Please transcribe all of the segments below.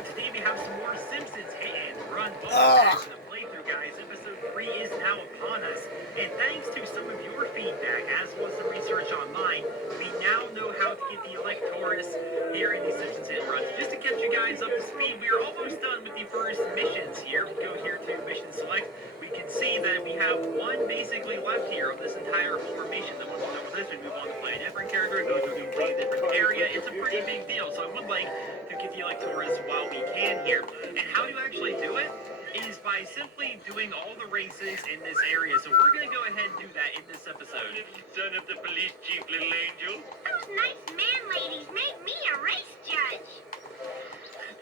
Today we have some more Simpsons hit and run. Welcome back to the playthrough, guys. Episode 3 is now upon us. And thanks to some of your feedback, as well as some research online, we now know how to get the Electors here in the Simpsons hit and runs. Just to catch you guys up to speed, we are almost done with the first missions here. We go here to Mission Select. We can see that we have one basically left here of this entire formation. Then once we're done with this, we move on to play a different character, go to a completely different area. It's a pretty big deal, so I would like to get the Electors while we can here. And how you actually do it is by simply doing all the races in this area. So we're going to go ahead and do that in this episode. Son of the police chief, little angel. Those nice man ladies make me a race judge.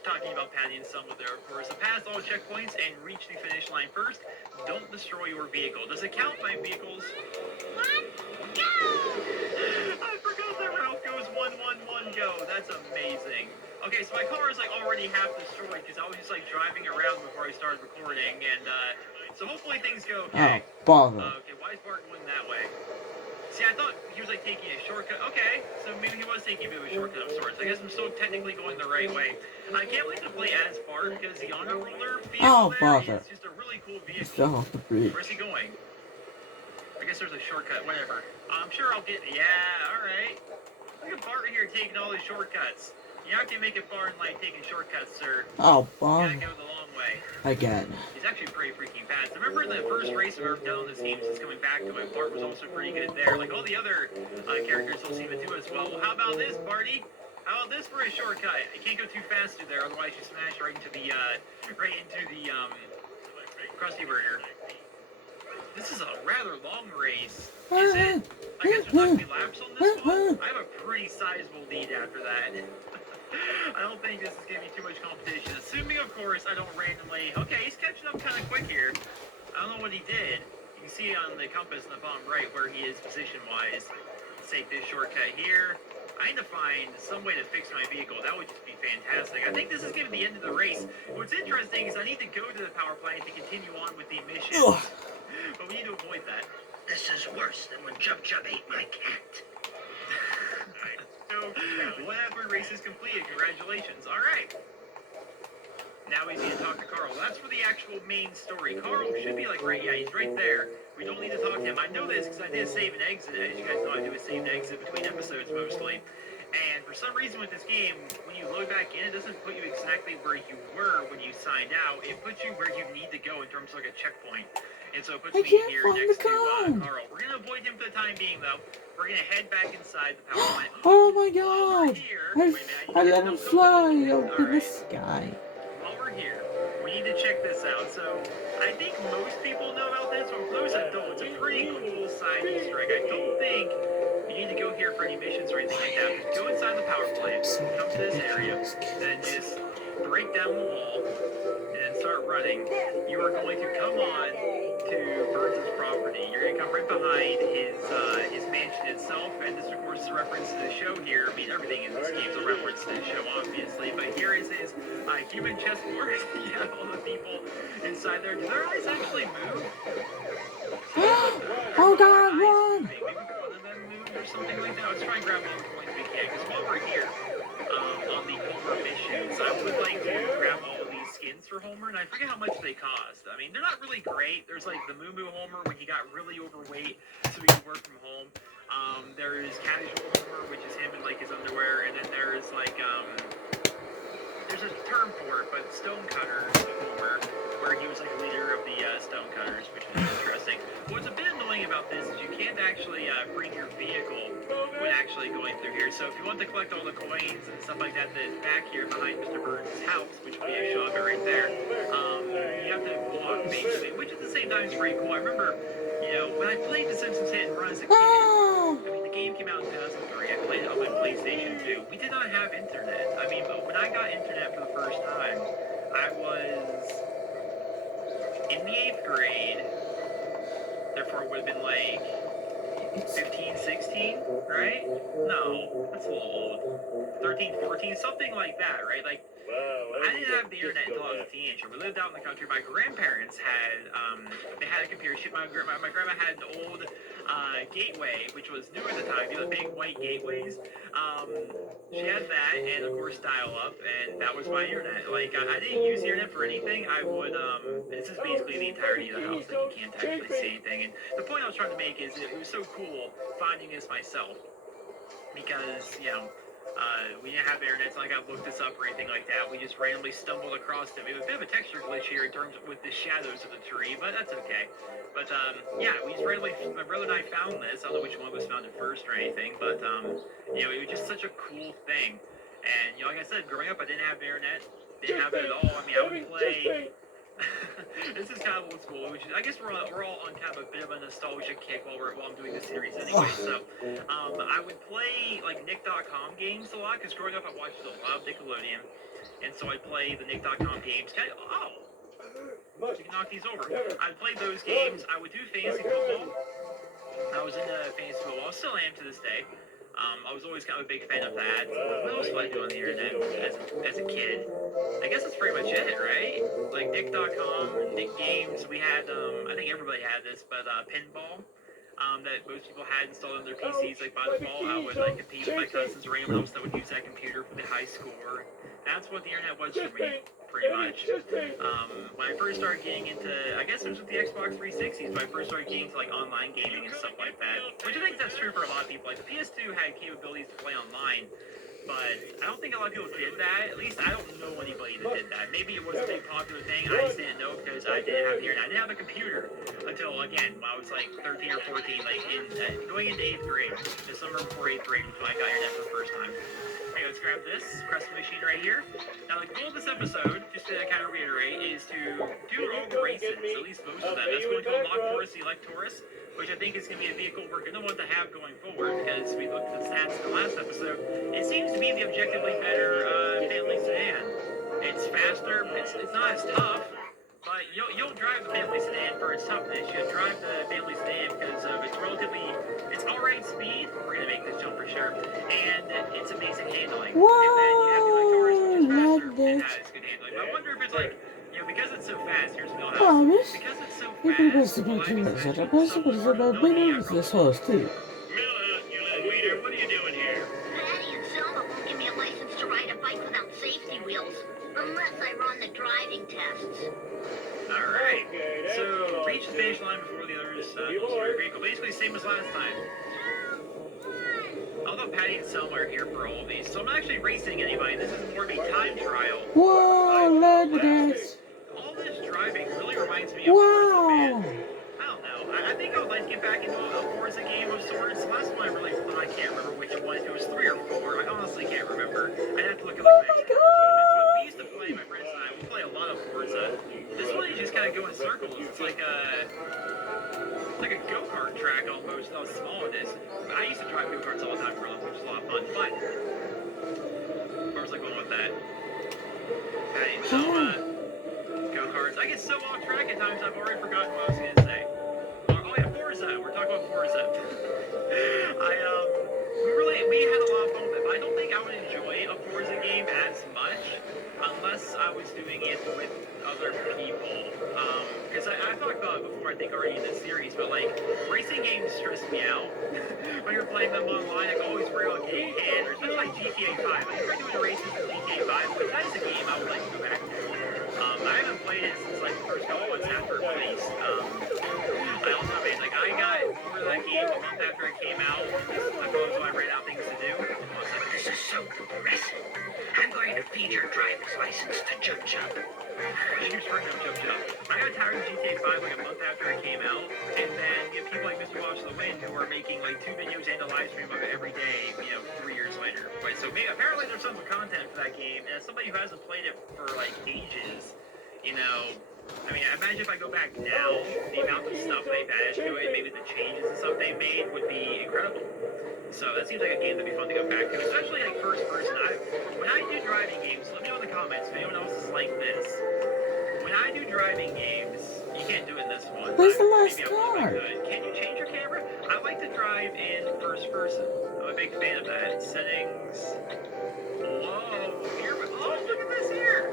Talking about Patty and Selma there, of course. So pass all checkpoints and reach the finish line first. Don't destroy your vehicle. Does it count my vehicles? 1, go! I forgot that Ralph goes 1, 1, 1, go. That's amazing. Okay, so my car is like already half destroyed because I was just like driving around before I started recording, and so hopefully things go okay. Oh, bother. Okay, why is Bart going that way? See, I thought he was like taking a shortcut. Okay, so maybe he was taking a bit of a shortcut of sorts. I guess I'm still technically going the right way. I can't wait to play as Bart because the honor roller vehicle is just a really cool vehicle. Still off the bridge. Where's he going? I guess there's a shortcut. Whatever. I'm sure I'll get. Yeah, all right. Look at Bart here taking all these shortcuts. You're not gonna make it far in life taking shortcuts, sir. Oh, You bother. gotta go the long way. Again. He's actually pretty freaking fast. I remember the first race I've ever done on this game since coming back to it. Bart was also pretty good there. Like all the other characters don't seem to do as well. Well, how about this, Barty? How about this for a shortcut? You can't go too fast through there, otherwise you smash right into the Krusty Burger. This is a rather long race. Is it? I guess there's not gonna be laps on this one. I have a pretty sizable lead after that. I don't think this is going to be too much competition. Assuming, of course, I don't randomly... Okay, he's catching up kind of quick here. I don't know what he did. You can see on the compass in the bottom right where he is position-wise. Let's take this shortcut here. I need to find some way to fix my vehicle. That would just be fantastic. I think this is going to be the end of the race. What's interesting is I need to go to the power plant to continue on with the mission. But we need to avoid that. This is worse than when Jub Jub ate my cat. So, 1 out of 3 races completed. Congratulations. All right. Now we need to talk to Carl. That's for the actual main story. Carl should be like right. Yeah, he's right there. We don't need to talk to him. I know this because I did a save and exit. As you guys know, I do a save and exit between episodes mostly. And for some reason with this game, when you load back in, it doesn't put you exactly where you were when you signed out. It puts you where you need to go in terms of like a checkpoint. And so it puts me here next to Carl. We're going to avoid him for the time being, though. We're going to head back inside the power plant. Oh my god! I let him fly up in the sky. While we're here, we need to check this out. So, I think most people know about this, but for those that don't, it's a pretty cool side Easter egg. I don't think you need to go here for any missions or anything like that. Just go inside the power plant, come to this area, then just break down the wall, and then start running. You are going to come on to Burns' property. You're going to come right behind his mansion itself, and this, of course, is a reference to the show here. I mean, everything in this game is a reference to the show, obviously, but here is his human chessboard. You have all the people inside there. Do their eyes actually move? Oh god, run! Maybe one of them moved or something like that. Let's try and grab all the points we can, because while we're here, on the Homer missions, I would like to grab all these skins for Homer, and I forget how much they cost. I mean, they're not really great. There's like the Moo Moo Homer when he got really overweight so he could work from home. There's Casual Homer, which is him in like his underwear, and then there's like, there's a term for it, but Stonecutter Homer, where he was like a leader of the Stonecutters, which is interesting. What's a bit annoying about this is you can't actually bring your vehicle when actually going through here. So if you want to collect all the coins and stuff like that that's back here behind Mr. Burns' house, which we have shown right there, you have to walk basically, which at the same time is pretty cool. I remember, you know, when I played The Simpsons Hit and Run as a kid, I mean, the game came out in 2003. I played it on my PlayStation 2. We did not have internet. I mean, but when I got internet for the first time, I was in the 8th grade. Therefore, it would have been like 15, 16, right? No, that's a little old. 13, 14, something like that, right? Like, I didn't have the internet until I was a teenager. We lived out in the country. My grandparents had, they had a computer. My grandma had an old gateway, which was new at the time, the big white gateways. She had that, and of course dial-up, and that was my internet. Like, I didn't use the internet for anything. I would, this is basically the entirety of the house, that you can't actually see anything. And the point I was trying to make is it was so cool finding this myself, because, we didn't have internet, so I got looked this up or anything like that. We just randomly stumbled across it. We have a bit of a texture glitch here in terms of with the shadows of the tree, but that's okay. But we just randomly, my brother and I found this. I don't know which one of us found it first or anything, but it was just such a cool thing. And like I said, growing up, I didn't have internet, didn't have it at all. I mean, I would play. This is kind of old school, which is, I guess we're all on kind of a bit of a nostalgia kick while I'm doing this series anyway. So, I would play like Nick.com games a lot because growing up I watched a lot of Nickelodeon, and so I'd play the Nick.com games. You can knock these over. I'd play those games. I would do fantasy football. I was into fantasy football. I still am to this day. I was always kind of a big fan of that. What else did I do on the internet as a kid? I guess that's pretty much it, right? Like Nick.com, Nick Games. We had, I think everybody had this, but pinball. That most people had installed on their PCs, like by default. I would like compete with my cousins or anyone else that would use that computer for the high score. That's what the internet was for me, pretty much. When I first started getting into, I guess it was with the Xbox 360s, when I first started getting into like online gaming and stuff like that. Which I think that's true for a lot of people. Like the PS2 had capabilities to play online, but I don't think a lot of people did that. At least I don't know anybody that did that. Maybe it was a big popular thing. I just didn't know because I didn't have the internet. I didn't have a computer until, again, when I was like 13 or 14, like going into 8th grade. The summer before 8th grade was when I got internet for the first time. Okay, let's grab this, press the machine right here. Now, the goal of this episode, just to kind of reiterate, is to do all the races, at least most of them. That's going to unlock for us the Electorus, which I think is going to be a vehicle we're going to want to have going forward, because we looked at the stats in the last episode. It seems to be the objectively better family sedan. It's faster, it's not as tough, but you'll drive the family sedan for its toughness. You'll drive the family sedan because of it's alright speed. We're going to make this jump for sure. And it's amazing handling. Whoa, and then you have the Electorus, which is faster. love It it. has good handling. But I wonder if it's like, because it's so fast, here's Millhouse. Promise. Because it's so You can press fast, the will I be button sent that to I someone press or the no need button this alcohol? horse too. Millhouse, you little weeder, what are you doing here? Patty and Selma won't give me a license to ride a bike without safety wheels, unless I run the driving tests. Alright, so reach the finish line before the others start your vehicle. Basically, same as last time. Although Patty and Selma are here for all of these, so I'm not actually racing anybody. This is more of a time trial. Whoa, love that. All this driving really reminds me of Forza, Wow. man. I don't know. I think I would like to get back into a Forza game of sorts. The last one I really thought, I can't remember which one. If it was 3 or 4, I honestly can't remember. I'd have to look at Oh like my my God. but we used to play, my friends and I. We play a lot of Forza. This one you just kind of go in circles. It's like a go-kart track almost. How small it is. I used to drive go-karts all the time growing up, which is a lot of fun. But where was I going with that? Patty and Selma. Go-karts. I get so off track at times I've already forgotten what I was gonna say. Oh yeah, Forza. We're talking about Forza. We had a lot of fun with it, but I don't think I would enjoy a Forza game as much unless I was doing it with other people. Because I talked about it before, I think already in this series, but like racing games stress me out when you're playing them online. Like always worry about getting hit, or especially like GTA 5. I tried doing the races in GTA 5, but that is a game I would like to go back to. I haven't played it since like the first couple months after it released. I don't know, man. Like I got over that game a month after it came out. I thought I ran out of things to do. This is so depressing. I'm going to feed your driver's license to Jub Jub. I got tired of GTA 5 like a month after it came out, and then you have people like Mr. Watch the Wind who are making like 2 videos and a live stream of it every day, 3 years later. Right, so apparently there's some content for that game, and as somebody who hasn't played it for like ages, I mean, imagine if I go back now, the amount of stuff they've added to it, maybe the changes and stuff they made would be incredible. So that seems like a game that'd be fun to go back to, especially like first person. When I do driving games, let me know in the comments if anyone else is like this. When I do driving games, you can't do it in this one. Where's the last Maybe I will if I car? could. Can you change your camera? I like to drive in first person. I'm a big fan of that. Settings. Whoa, here. Oh, look at this here.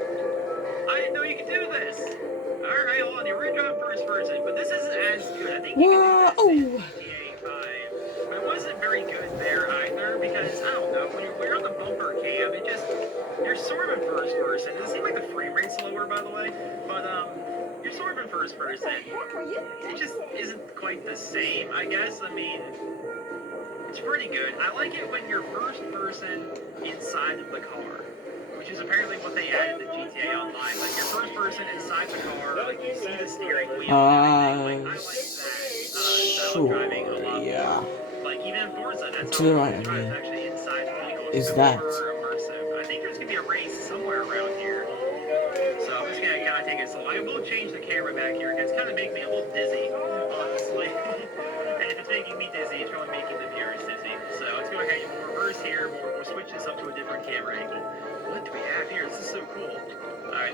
I didn't know you could do this. Alright, hold on. We're gonna drive first person, but this isn't as good. I think you can do this in GTA 5. you're sort of in first person. Does it seem like the frame rate's lower, by the way? But you're sort of in first person. It just isn't quite the same, I guess. I mean, it's pretty good. I like it when you're first person inside of the car, which is apparently what they added to GTA Online. Like, you're first person inside the car, like, you see the steering wheel and everything. Like, I like that style of driving a lot yeah. more. Like, even in Forza, that's To how the I right, drive. It's man. actually inside the vehicle. Is It's that? more immersive. I think there's gonna be a race somewhere around here. So I'm just gonna kind of take it slow. I will change the camera back here. It's kind of making me a little dizzy, honestly. And if it's making me dizzy, it's probably making the viewers dizzy. So let's go ahead and reverse here. We'll switch this up to a different camera angle. What do we have here? This is so cool.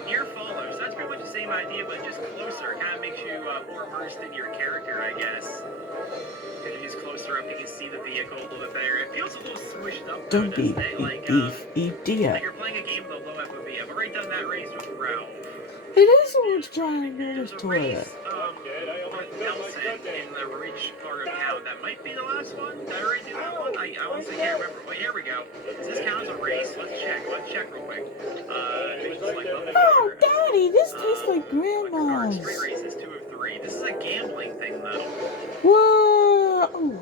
Near follows. That's pretty much the same idea, but just closer. Kind of makes you more immersed in your character, I guess. If you just closer up, you can see the vehicle a little bit better. It feels a little smushed up, though, Don't be doesn't it? Like, eat deer. like you're playing a game with a low FOV. I've already done that race with Ralph. It is someone's trying to go There's this a toilet. race with Nelson in the rich part of town. That might be the last one. Did I already do that one? I honestly can't remember. Wait, here we go. Does this count as a race? Let's check. Let's check real quick. Just like Oh, Daddy, this tastes like Grandma's. Grandma's. Street races, 2 of 3. This is a gambling thing, though. Whoa!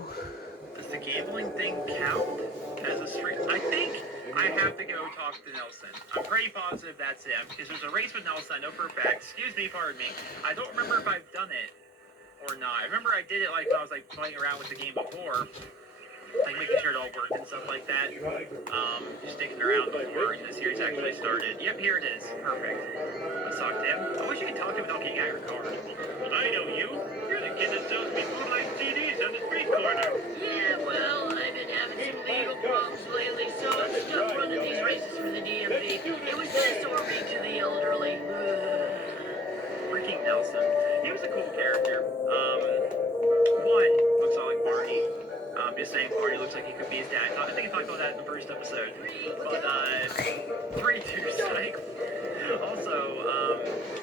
Does the gambling thing count as a street? I think I have to go talk to Nelson. I'm pretty positive that's him, because there's a race with Nelson, I know for a fact. Excuse me, pardon me. I don't remember if I've done it or not. I remember I did it like when I was like playing around with the game before. Like making sure it all worked and stuff like that. Just sticking around before the series actually started. Yep, here it is. Perfect. Let's talk to him. I wish you could talk to him without getting out your car. I know you. You're the kid that sells me bootleg CDs on the street corner. Yeah, well, I've been having some legal problems lately, so I've stopped running these races for the DMV. It was disorderly to the elderly. Freaking Nelson. He was a cool character. One, looks all like Barney. Just saying Barney looks like he could be his dad. I think I talked about that in the first episode. But, 3-2 strike. Also,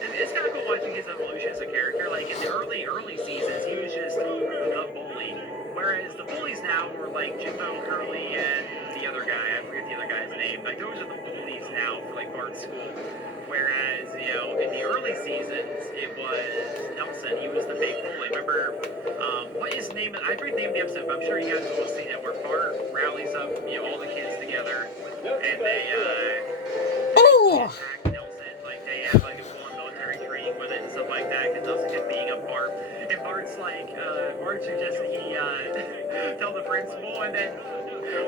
it's kind of cool watching his evolution as a character. Like, in the early seasons, he was just the bully. Whereas the bullies now were like Jimbo, Curly, and the other guy. I forget the other guy's name. Like, those are the bullies now for, like, Bart's school. Whereas, you know, in the early seasons, it was Nelson. He was the big bully. Remember, what is the name? I forget the name of the episode, but I'm sure you guys have all seen it, where Bart rallies up, you know, all the kids together, and they, attack Nelson. Like, they have, like, a full-on military training with it and stuff like that, because Nelson kept beating up Bart. And Bart's like, Bart suggested he, tell the principal, and then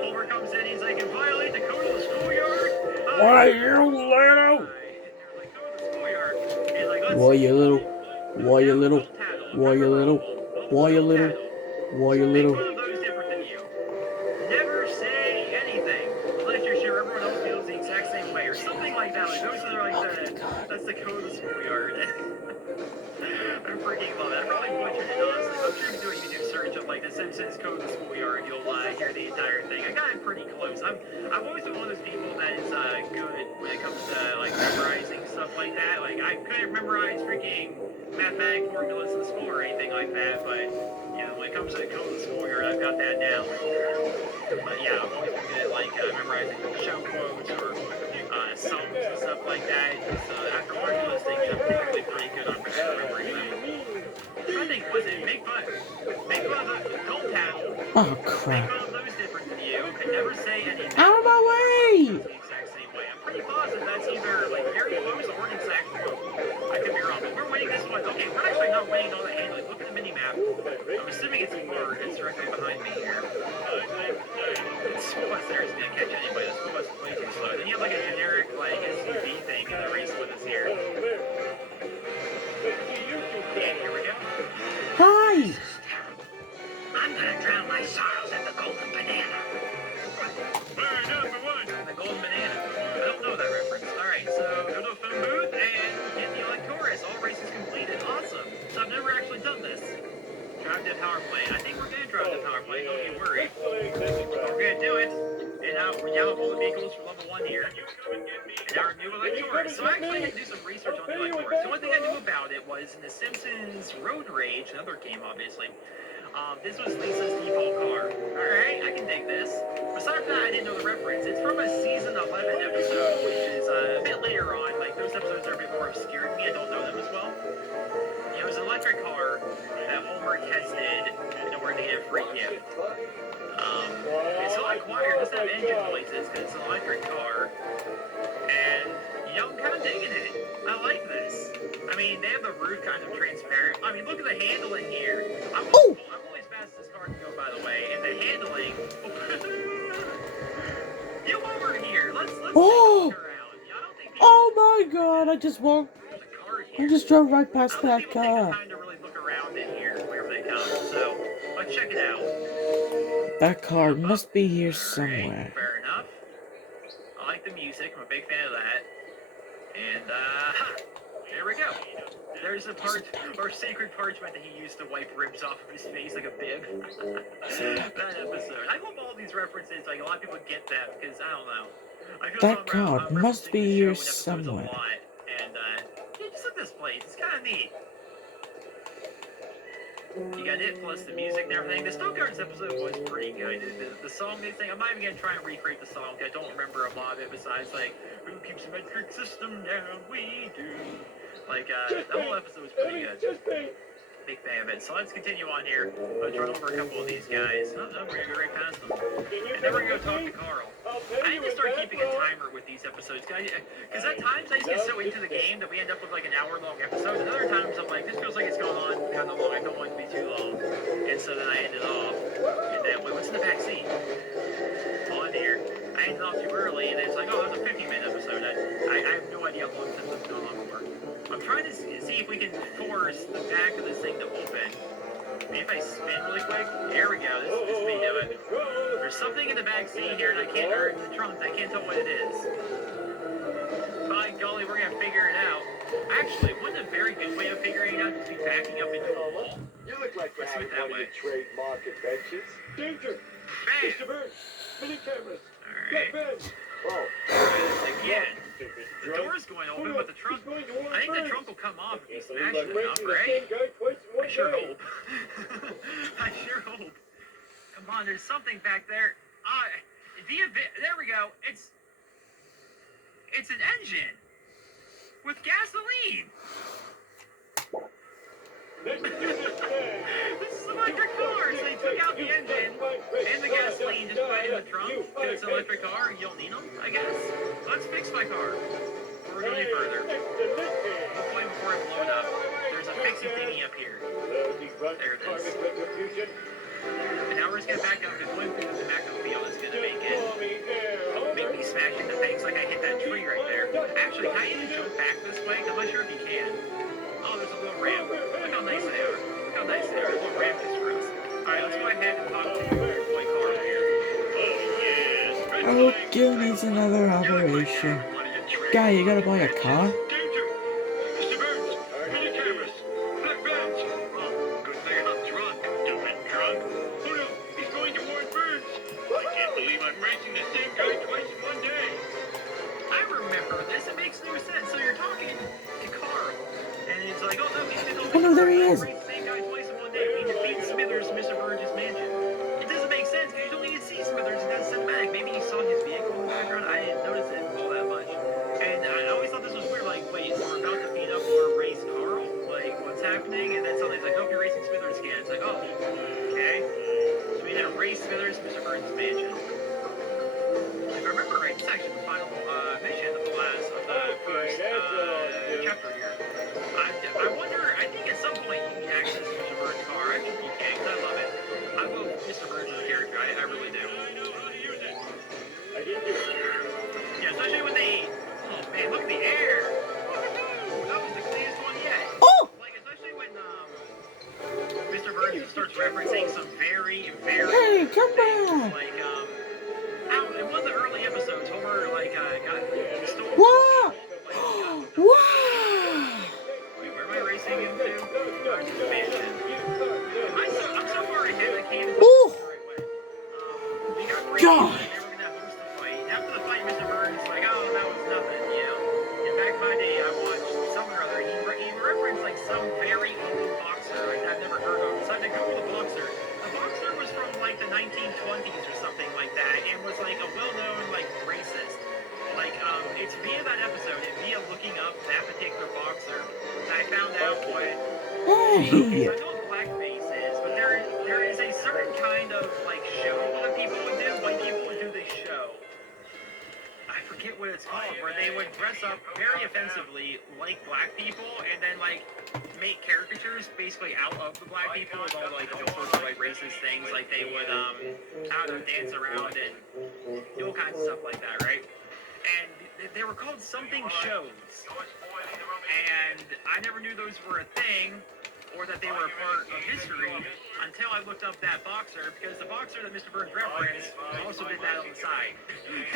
Homer comes in, he's like, you violate the code of the schoolyard? Why, you little? Why, you little? Why, you little? Why, you little? Why, you little? Why, you little? Never say anything unless you're sure everyone else feels the exact same way, or something like that. Like, those are like that's the code of the schoolyard. I freaking love it. I probably butchered it, honestly. I'm sure if you do a YouTube search of like the Simpsons code of the schoolyard, you'll hear the entire thing. I got it pretty close. I've always been one of those people that is good when it comes to like memorizing stuff like that. Like, I couldn't memorize freaking mathematic formulas in school or anything like that, but you know, when it comes to the code of the schoolyard, I've got that down. But yeah, I've always been good at like memorizing show quotes or songs and stuff like that. After learning those things, I'm typically pretty good on remembering them. I think, was it make fun of the don't tattle. Oh, crap. Make fun of those different than you. Could never say anything. Out of my way! The exact same way. I'm pretty positive that's either like very close or an exact quote. I could be wrong, but we're winning this one. Okay, we're actually not winning all the handling. Look at the mini map. I'm assuming it's hard. It's directly behind me here. The school bus there is gonna catch anybody. The school bus is way too slow. Then you have like a generic like SUV thing in the race with us here. And here we go. Hi! This is terrible. I'm gonna drown my sorrows in the golden banana. The golden banana. I don't know that reference. Alright, so go to a phone booth and get the like chorus. All races completed. Awesome. So I've never actually done this. Drive to power plant. I think we're gonna drive to power plant. Don't you worry. We're gonna do it. And now we're yelling all the vehicles for level 1 here. And our new electorate. So I actually had to do some research on the electorate. So one thing I knew about it was in the Simpsons Road Rage, another game obviously, This was Lisa's default car. Alright, I can dig this. Besides that, I didn't know the reference. It's from a season 11 episode, which is a bit later on. Like, those episodes are a bit more obscure to me. I don't know them as well. It was an electric car that Homer tested in order to get a free gift. It's a lot quieter. It doesn't have engine noises because it's an electric car. And, I'm kind of digging it. I like this. I mean, they have the roof kind of transparent. I mean, look at the handling here. I'm only as fast as this car can go, by the way. And the handling... Get over here. Let's take a look around. I don't think Oh my god, I just drove right past that car. I don't think people take the time to really look around in here wherever they come. So, let's check it out. That car must be here somewhere. Fair enough. I like the music. I'm a big fan of that. And, there we go. There's a sacred parchment that he used to wipe ribs off of his face like a bib. That episode. I hope all these references, like, a lot of people get that, because, I don't know. I feel That car must be here somewhere. And, just look at this place. It's kind of neat. You got it, plus the music and everything. The Stone Gardens episode was pretty good. The song they sing, I'm not even going to try and recreate the song, I don't remember a lot of it besides, like, who keeps the metric system down? We do. Like, the whole episode was pretty good. Big fan of it. So let's continue on here. Let's run over a couple of these guys. Oh, no, we're going to go right past them. And then we're going to go talk to Carl. I need to start keeping a timer with these episodes. Because at times I just get so into the game that we end up with like an hour-long episode. And other times I'm like, this feels like it's going on kind of long. I don't want it to be too long. And so then I end it off. And then, wait, what's in the back seat? On here. I ended off too early. And it's like, oh, that's a 50-minute episode. I have no idea how long this is going on for. I'm trying to see if we can force the back of this thing to open. Maybe if I spin really quick. There we go. This is me doing. There's something in the back seat here, and or in the trunk. I can't tell what it is. By golly, we're gonna figure it out. Actually, wouldn't a very good way of figuring it out is to be backing up into a wall? You look like you're having one of your trademark adventures. Danger! Bam! Mr. Burns! Mini cameras! Alright. Oh. Again. The door's going open, but the trunk... I think the trunk will come off if you smash it enough, right? I sure hope. I sure hope. Come on, there's something back there. There we go. It's an engine with gasoline. This is an electric car. So they took out the engine and the gasoline, just put it in the trunk because it's an electric car. You don't need them, I guess. Let's fix my car before we go any further. Hopefully before I blow it up. There's a fixie thingy up here. There it is. And now we're just gonna back up and going through the back of the field is gonna make me smash into things like I hit that tree right there. Actually, can I even jump back this way? I'm not sure if you can. Oh, there's a little ramp. Look how nice they are. Look how nice they are. A little ramp just for us. Alright, let's go ahead and talk to my car here. Oh, Gil needs another operation. Guy, you gotta buy a car? Oh no, there he is! Same guy twice in one day. He defeats Smithers, Mr. Burns' mansion. It doesn't make sense because you don't need to see Smithers and then cinematic. Maybe you saw his vehicle in the background. I didn't notice it all that much. And I always thought this was weird. Like, wait, so we're about to beat up or race Carl? Like, what's happening? And then suddenly it's like, oh, you're racing Smithers again. It's like, oh, okay. So we did a race Smithers, Mr. Burns' mansion. If I remember right, this is actually the final mission of the first chapter here. I wonder, I think at some point you can access Mr. Burns' car. I think you can, because I love it. I love Mr. Burns as a character. I really do. Yeah, especially when they... Oh, man, look at the air. That was the cleanest one yet. Oh! Like, especially when Mr. Burns starts referencing some very, very... Hey, come back! Like, in one of the early episodes, Homer, like, stole... Wow! Wow! Wait, where am I racing into? Burns' mansion. I'm so far ahead, I can't even... Ooh! We got three God! games, and we're gonna host the fight. After the fight, Mr. Burns is like, oh, that was nothing, you know. And back in my day, I watched something or other. He referenced, like, some very old boxer I've never heard of. So I had to Google the boxer. 20s or something like that, and was like a well-known like racist. Like it's via that episode and via looking up that particular boxer that I found out what. Hey! I know what blackface is, but there is a certain kind of like show that people would do. White people would do this show. I forget what it's called, where they would dress up very offensively like black people, and then like make caricatures basically out of the black people with all like all sorts of like racist things. Like they would I don't know, dance around and do all kinds of stuff like that, right? And they were called something shows, and I never knew those were a thing, or that they were a part of history until I looked up that boxer, because the boxer that Mr. Burns referenced also did that on the side.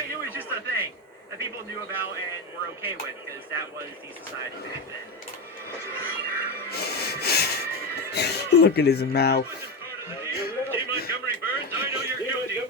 And it was just a thing that people knew about and were okay with, because that was the society back then. Look at his mouth. Hey, Montgomery Burns, I know you're guilty.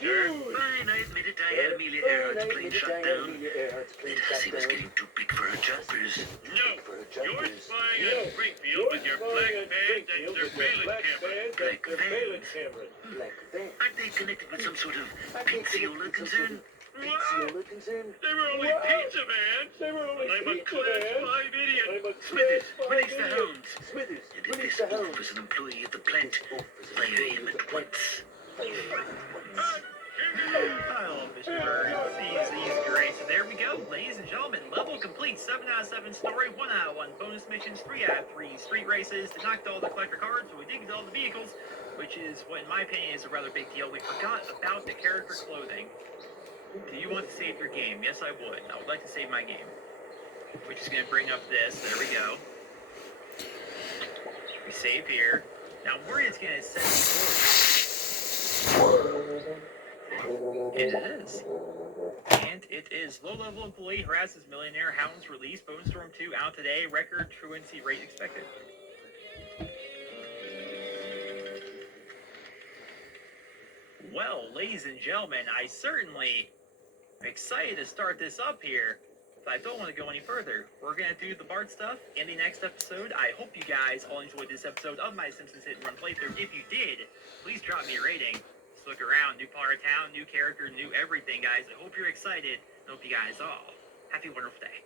Fine, I admit it. I had Amelia Earhart's plane shut down. That hussy was getting too big for her jumpers. No, you're spying on Springfield with your black band and surveillance camera. Black vans? Aren't they connected with some sort of pizzola concern? What? They were only pizza vans. I'm a class 5 idiot. Smithers, release the hounds. And if this wolf is an employee of the plant, fire him at once. I love Mr. Burns. He's great. So there we go, ladies and gentlemen. Level complete. 7 out of 7 story, 1 out of 1 bonus missions, 3 out of 3 street races. Did not get all the collector cards, but we did get all the vehicles, which is what, in my opinion, is a rather big deal. We forgot about the character clothing. Do you want to save your game? Yes, I would. I would like to save my game. We're just going to bring up this. There we go. We save here. Now, I'm worried it's going to set me forward. And it is. And it is. Low-level employee harasses millionaire. Hounds released. Bone Storm 2 out today. Record truancy rate expected. Well, ladies and gentlemen, I certainly am excited to start this up here, but I don't want to go any further. We're going to do the Bart stuff in the next episode. I hope you guys all enjoyed this episode of my Simpsons Hit and Run playthrough. If you did, please drop me a rating. Just look around. New part of town, new character, new everything, guys. I hope you're excited. I hope you guys all have a wonderful day.